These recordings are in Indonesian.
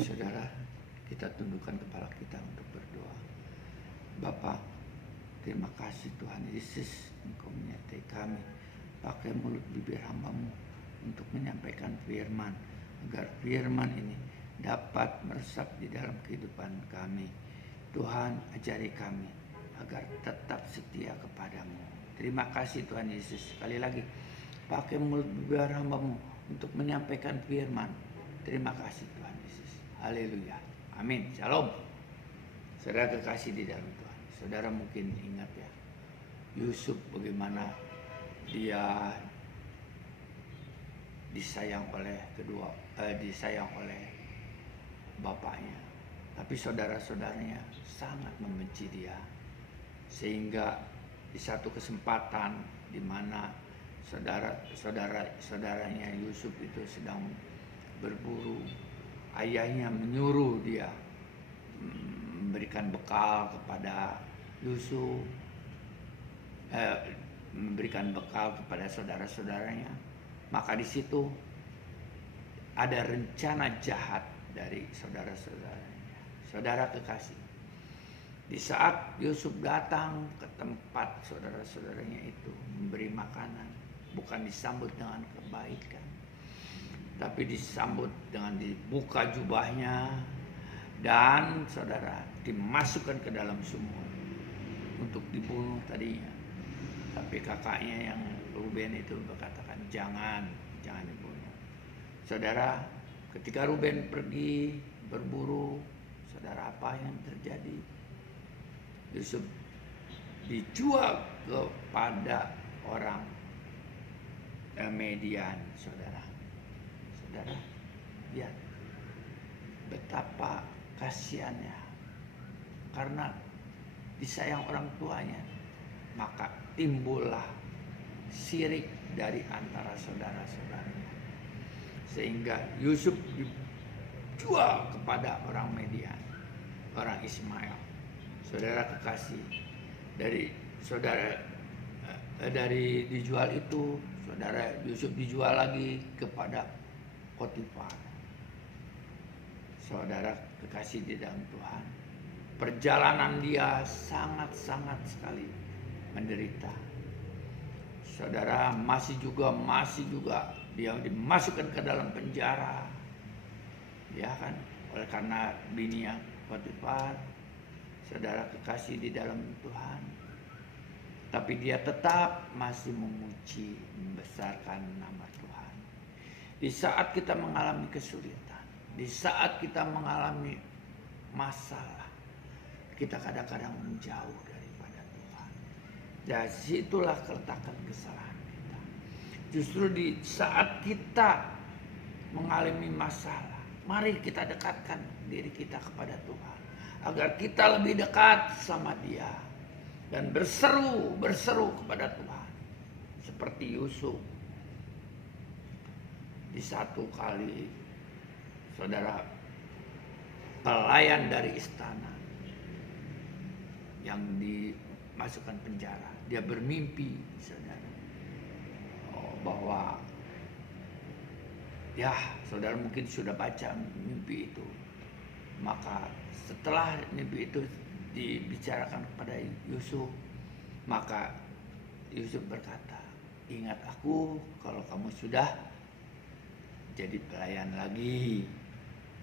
Mari saudara, kita tundukkan kepala kita untuk berdoa. Bapa, terima kasih Tuhan Yesus, Engkau menyertai kami. Pakai mulut bibir hamba-Mu untuk menyampaikan firman, agar firman ini dapat meresap di dalam kehidupan kami. Tuhan, ajari kami agar tetap setia kepadamu. Terima kasih Tuhan Yesus. Sekali lagi, pakai mulut bibir hamba-Mu untuk menyampaikan firman. Terima kasih Tuhan Yesus. Haleluya. Amin. Shalom. Saudara kekasih di dalam Tuhan. Saudara mungkin ingat ya, Yusuf bagaimana dia disayang oleh bapaknya. Tapi saudara-saudaranya sangat membenci dia. Sehingga di satu kesempatan di mana saudaranya Yusuf itu sedang berburu, ayahnya menyuruh dia memberikan bekal kepada Yusuf, memberikan bekal kepada saudara-saudaranya. Maka di situ ada rencana jahat dari saudara-saudaranya. Saudara kekasih, di saat Yusuf datang ke tempat saudara-saudaranya itu memberi makanan, bukan disambut dengan kebaikan, tapi disambut dengan dibuka jubahnya dan saudara dimasukkan ke dalam sumur untuk dibunuh tadinya. Tapi kakaknya yang Ruben itu berkatakan jangan dibunuh. Saudara, ketika Ruben pergi berburu, saudara apa yang terjadi? Yusuf dijual kepada orang Median, saudara. Saudara, lihat betapa kasihannya. Karena disayang orang tuanya, maka timbullah syirik dari antara saudara-saudaranya. Sehingga Yusuf dijual kepada orang Median, orang Ismail. Saudara kekasih, dari dijual itu, saudara Yusuf dijual lagi kepada Potifar. Saudara kekasih di dalam Tuhan, perjalanan dia sangat-sangat sekali menderita. Saudara masih juga dia dimasukkan ke dalam penjara, ya kan, oleh karena bininya Potifar. Saudara kekasih di dalam Tuhan, tapi dia tetap masih memuji, membesarkan nama Tuhan. Di saat kita mengalami kesulitan, di saat kita mengalami masalah, kita kadang-kadang menjauh daripada Tuhan. Dan situlah keletakan kesalahan kita. Justru di saat kita mengalami masalah, mari kita dekatkan diri kita kepada Tuhan, agar kita lebih dekat sama Dia dan berseru kepada Tuhan. Seperti Yusuf. Di satu kali, saudara, pelayan dari istana yang dimasukkan penjara, dia bermimpi, saudara, bahwa ya, saudara mungkin sudah baca mimpi itu. Maka setelah mimpi itu dibicarakan kepada Yusuf, maka Yusuf berkata, ingat aku kalau kamu sudah jadi pelayan lagi.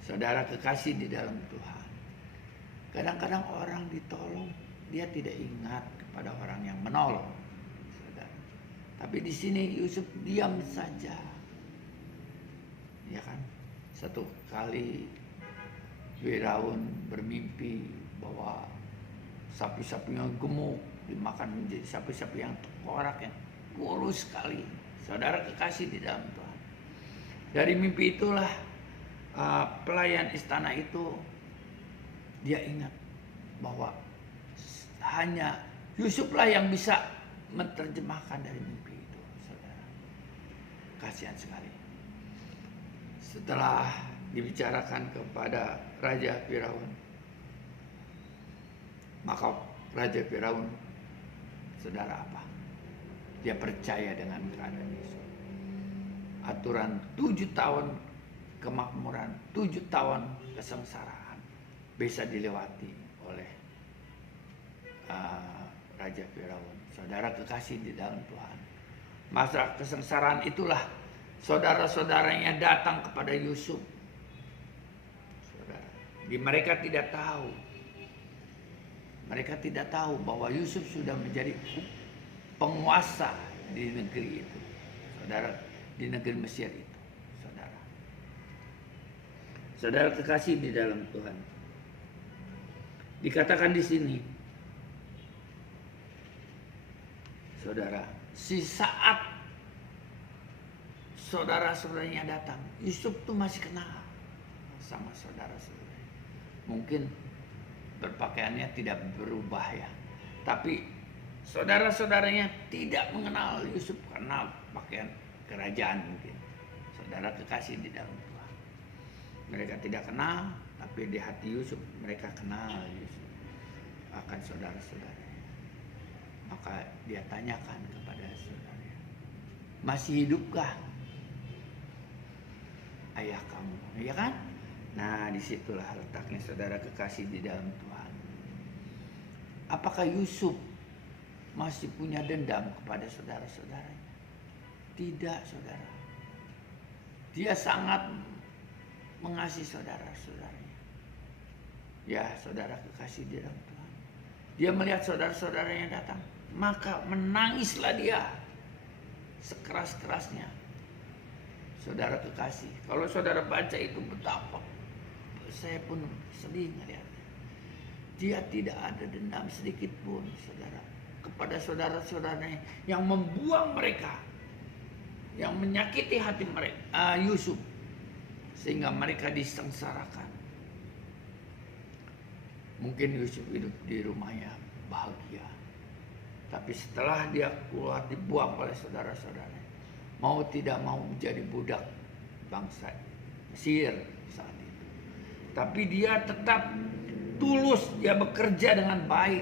Saudara kekasih di dalam Tuhan, kadang-kadang orang ditolong, dia tidak ingat kepada orang yang menolong, saudara. Tapi di sini Yusuf diam saja, ya kan? Satu kali Firaun bermimpi bahwa sapi-sapi yang gemuk dimakan menjadi sapi-sapi yang tengkorak, yang kurus sekali. Saudara kekasih di dalam Tuhan, dari mimpi itulah pelayan istana itu dia ingat bahwa hanya Yusuflah yang bisa menerjemahkan dari mimpi itu. Saudara, kasihan sekali. Setelah dibicarakan kepada Raja Firaun, maka Raja Firaun, saudara, apa? Dia percaya dengan keadaan Yusuf. Aturan 7 tahun kemakmuran 7 tahun kesengsaraan bisa dilewati oleh Raja Firaun. Saudara kekasih di dalam Tuhan, masa kesengsaraan itulah saudara-saudaranya datang kepada Yusuf. Saudara, mereka tidak tahu. Mereka tidak tahu bahwa Yusuf sudah menjadi penguasa di negeri itu. Saudara, di negeri Mesir itu. Saudara. Saudara kekasih di dalam Tuhan. Dikatakan di sini, saudara, si saat saudara-saudaranya datang, Yusuf tuh masih kenal sama saudara-saudaranya. Mungkin berpakaiannya tidak berubah ya, tapi saudara-saudaranya tidak mengenal Yusuf karena pakaian kerajaan mungkin. Saudara kekasih di dalam Tuhan, mereka tidak kenal, tapi di hati Yusuf mereka kenal Yusuf akan saudara-saudaranya. Maka dia tanyakan kepada saudaranya, masih hidupkah ayah kamu? Ya kan? Nah, disitulah letaknya saudara kekasih di dalam Tuhan. Apakah Yusuf masih punya dendam kepada saudara-saudaranya? Tidak, saudara. Dia sangat mengasihi saudara-saudaranya. Ya, saudara kekasih di dalam Tuhan. Dia melihat saudara-saudaranya datang, maka menangislah dia sekeras-kerasnya. Saudara kekasih, kalau saudara baca itu betapa saya pun sedih melihatnya. Dia tidak ada dendam sedikit pun, saudara, kepada saudara-saudaranya yang membuang mereka, yang menyakiti hati mereka, Yusuf, sehingga mereka disengsarakan. Mungkin Yusuf hidup di rumahnya bahagia, tapi setelah dia keluar dibuang oleh saudara-saudaranya, mau tidak mau menjadi budak bangsa Mesir saat itu. Tapi dia tetap tulus, dia bekerja dengan baik,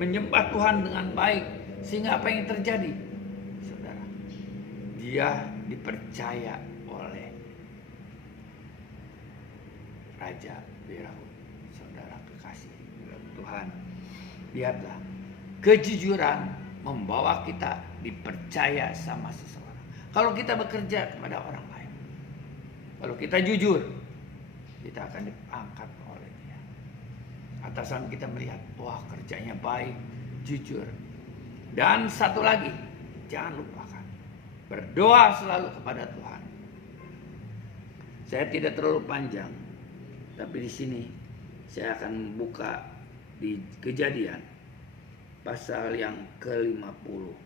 menyembah Tuhan dengan baik, sehingga apa yang terjadi? Saudara, dia dipercaya oleh Raja Firaun. Saudara kekasih dalam Tuhan, lihatlah, kejujuran membawa kita dipercaya sama seseorang. Kalau kita bekerja kepada orang lain, kalau kita jujur, kita akan diangkat oleh dia. Atasan kita melihat, wah kerjanya baik, jujur. Dan satu lagi, jangan lupakan, berdoa selalu kepada Tuhan. Saya tidak terlalu panjang, tapi di sini saya akan buka di Kejadian pasal yang ke-50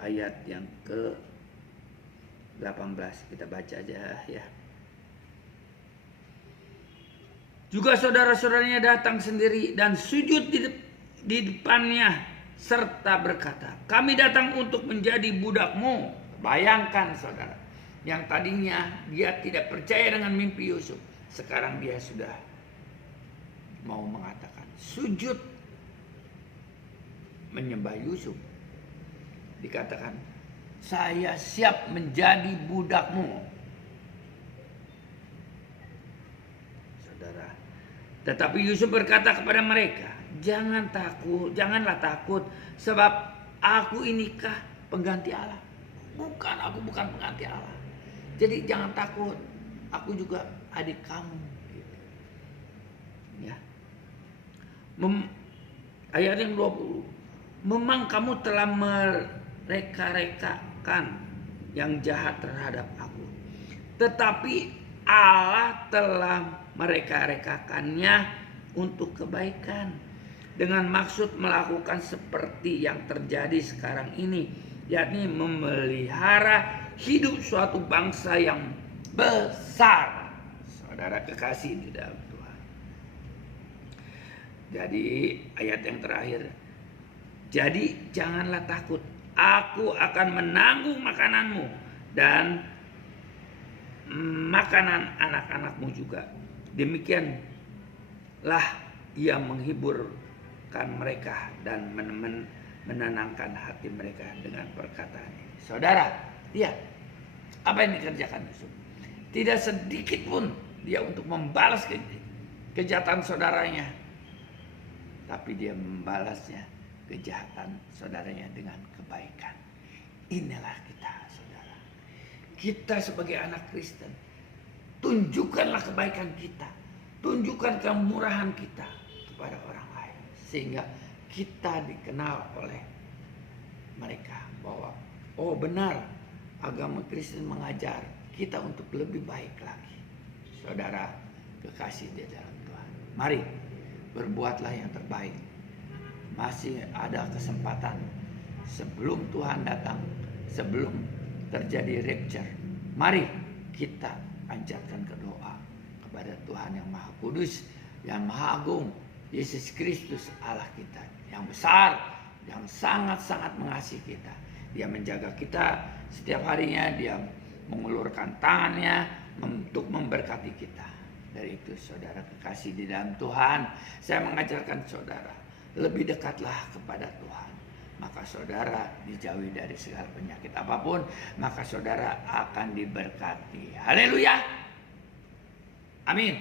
ayat yang ke-18. Kita baca aja ya. Juga saudara-saudaranya datang sendiri dan sujud di depannya serta berkata, kami datang untuk menjadi budakmu. Bayangkan saudara, yang tadinya dia tidak percaya dengan mimpi Yusuf, sekarang dia sudah mau mengatakan sujud menyembah Yusuf. Dikatakan, saya siap menjadi budakmu. Saudara, tetapi Yusuf berkata kepada mereka, janganlah takut, sebab aku inikah pengganti Allah. Bukan, aku bukan pengganti Allah. Jadi jangan takut, aku juga adik kamu. Ya. Ayat yang 20, memang kamu telah mereka-rekakan yang jahat terhadap aku, tetapi Allah telah mereka-rekakannya untuk kebaikan, dengan maksud melakukan seperti yang terjadi sekarang ini, yakni memelihara hidup suatu bangsa yang besar. Saudara kekasih di dalam Tuhan. Jadi ayat yang terakhir, jadi janganlah takut, aku akan menanggung makananmu dan makanan anak-anakmu juga. Demikianlah ia menghiburkan mereka dan menenangkan hati mereka dengan perkataan ini. Saudara, lihat, Apa yang dikerjakan Yusuf? Tidak sedikit pun dia untuk membalas kejahatan saudaranya, tapi dia membalasnya kejahatan saudaranya dengan kebaikan. Inilah kita, saudara. Kita sebagai anak Kristen, tunjukkanlah kebaikan kita, tunjukkan kemurahan kita kepada orang lain, sehingga kita dikenal oleh mereka bahwa oh benar, agama Kristen mengajar kita untuk lebih baik lagi. Saudara kekasih di dalam Tuhan, mari berbuatlah yang terbaik. Masih ada kesempatan sebelum Tuhan datang, sebelum terjadi rapture. Mari kita panjatkan doa kepada Tuhan yang Maha Kudus, yang Maha Agung, Yesus Kristus Allah kita, yang besar, yang sangat-sangat mengasihi kita. Dia menjaga kita setiap harinya, dia mengulurkan tangannya untuk memberkati kita. Dari itu saudara kekasih di dalam Tuhan, saya mengajarkan saudara, lebih dekatlah kepada Tuhan. Maka saudara dijauhi dari segala penyakit apapun, maka saudara akan diberkati. Haleluya. Amin.